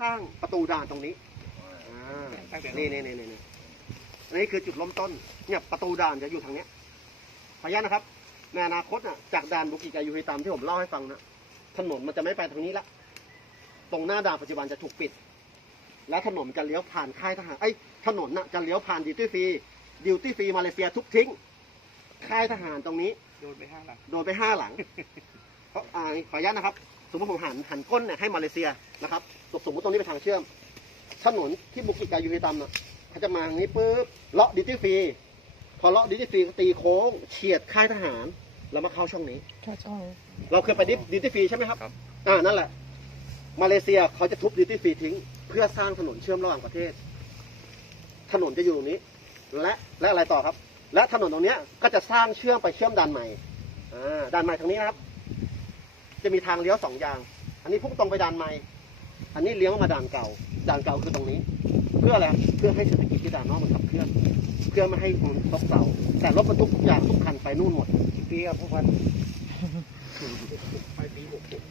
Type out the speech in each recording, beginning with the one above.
สร้างประตูด่านตรงนี้อ่านี่นี่นี่นี่นี่อันนี้คือจุดเริ่มต้น เนี่ยประตูด่านจะอยู่ทางเนี้ยขออนุญาตนะครับ ในอนาคตอะ จากด่านบุกิกายูฮิตามที่ผมเล่าให้ฟังนะ ถนนมันจะไม่ไปทางนี้ละ ตรงหน้าด่านปัจจุบันจะถูกปิด แล้วถนนจะเลี้ยวผ่านค่ายทหาร ไอ้ยถนนน่ะจะเลี้ยวผ่านดิวตี้ฟรี ดิวตี้ฟรีมาเลเซียทุกทิ้ง ค่ายทหารตรงนี้ โดนไปห้าหลัง โดนไปห้าหลังเพราะอ่าขออนุญาตนะครับ สมมติผมหันหันก้นเนี่ยให้มาเลเซียนะครับสมมติตรงนี้เป็นทางเชื่อมถนนที่บุกิกายูฮิตัมเน่ะเขาจะมาอย่างนี้ปุ๊บเลาะดิวตี้ฟรีพอเลาะดิวตี้ฟรีก็ตีโค้งเฉียดค่ายทหาร แล้วมาเข้าช่องนี้เข้าช่องเราเคยไปดิดิวตี้ฟรีใช่ไหมครับครับอ่านั่นแหละ มาเลเซียเขาจะทุบดิวตี้ฟรีทิ้ง เพื่อสร้างถนนเชื่อมระหว่างประเทศ ถนนจะอยู่ตรงนี้ และและอะไรต่อครับ และถนนตรงเนี้ยก็จะสร้างเชื่อมไปเชื่อมด่านใหม่อ่าด่านใหม่ทางนี้นะครับ จะมีทางเลี้ยวสองอย่าง อันนี้พุ่งตรงไปด่านใหม่ อันนี้เลี้ยวมาด่านเก่า ด่านเก่าคือตรงนี้ เพื่ออะไรครับเพื่อให้เศรษฐกิจที่ด่านนอกมันขับเคลื่อน เพื่อไม่ให้มันซบเซาแต่รถบรรทุกทุกอย่างทุกคันไปนู่นหมดกี่ปีครับผู้พันไปปีหกหก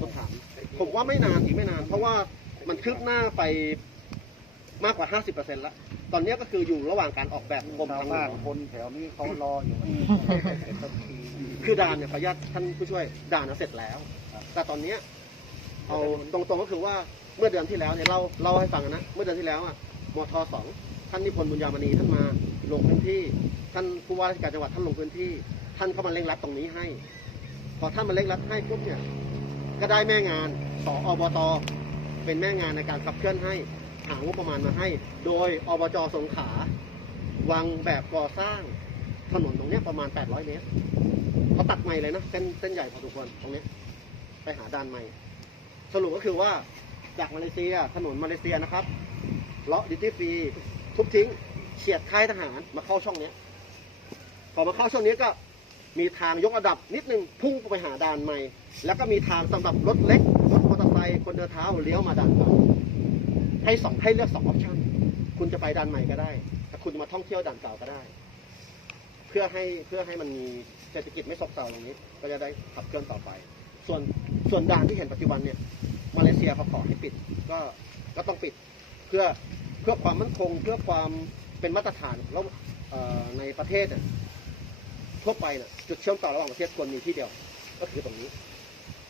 ต้องถามผมว่าไม่นานอีกไม่นาน เพราะว่ามันคืบหน้าไป มากกว่า 50%แล้ว ตอนนี้ก็คืออยู่ระหว่างการออกแบบกรมชาวทางหลบ้านวงคนแถวนี้เขารออยู่เสร็จสักทีคือด่านเนี่ยขออนุญาตท่านผู้ช่วยด่านน่ะเสร็จแล้ว แต่ตอนเนี้ยเอาตรงๆก็คือว่าเมื่อเดือนที่แล้วเนี่ยเล่าเล่าให้ฟังนะ เมื่อเดือนที่แล้วอะมทสองท่านนิพนธ์บุญญามณีท่านมาลงพื้นที่ ท่านผู้ว่าราชการจังหวัดท่านลงพื้นที่ ท่านเข้ามาเร่งรัดตรงนี้ให้ พอท่านมาเร่งรัดให้ปุ๊บเนี่ย ก็ได้แม่งานสอบต เป็นแม่งานในการขับเคลื่อนให้ หางบประมาณมาให้ โดยอบจสงขลาวางแบบก่อสร้างถนนตรงนี้ประมาณ 800 เมตรเขาตัดใหม่เลยนะเส้นเส้นใหญ่พอสมควรตรงนี้ ไปหาด้านใหม่ สรุปก็คือว่าจากมาเลเซียถนนมาเลเซียนะครับเลาะดิตี้ฟรีทุบทิ้งเฉียดค่ายทหารมาเข้าช่องนี้พอมาเข้าช่องนี้ก็มีทางยกระดับนิดนึงพุ่งไปหาด่านใหม่ แล้วก็มีทางสำหรับรถเล็กรถมอเตอร์ไซค์คนเดินเท้าเลี้ยวมาด่านก่า ให้สองให้เลือกสองออปชันคุณจะไปด่านใหม่ก็ได้แต่คุณจะมาท่องเที่ยวด่านเก่าก็ได้ เพื่อให้เพื่อให้มันมีเศรษฐกิจไม่ซบเซาตรงนี้ ก็จะได้ขับเคลื่อนต่อไป ส่วนส่วนด่านที่เห็นปัจจุบันเนี่ยมาเลเซียเขาขอให้ปิดก็ก็ต้องปิดเพื่อเพื่อความมั่นคง เพื่อความเป็นมาตรฐานแล้วในประเทศเนี่ยทั่วไปจุดเชื่อมต่อระหว่างประเทศควรมีที่เดียว ก็คือตรงนี้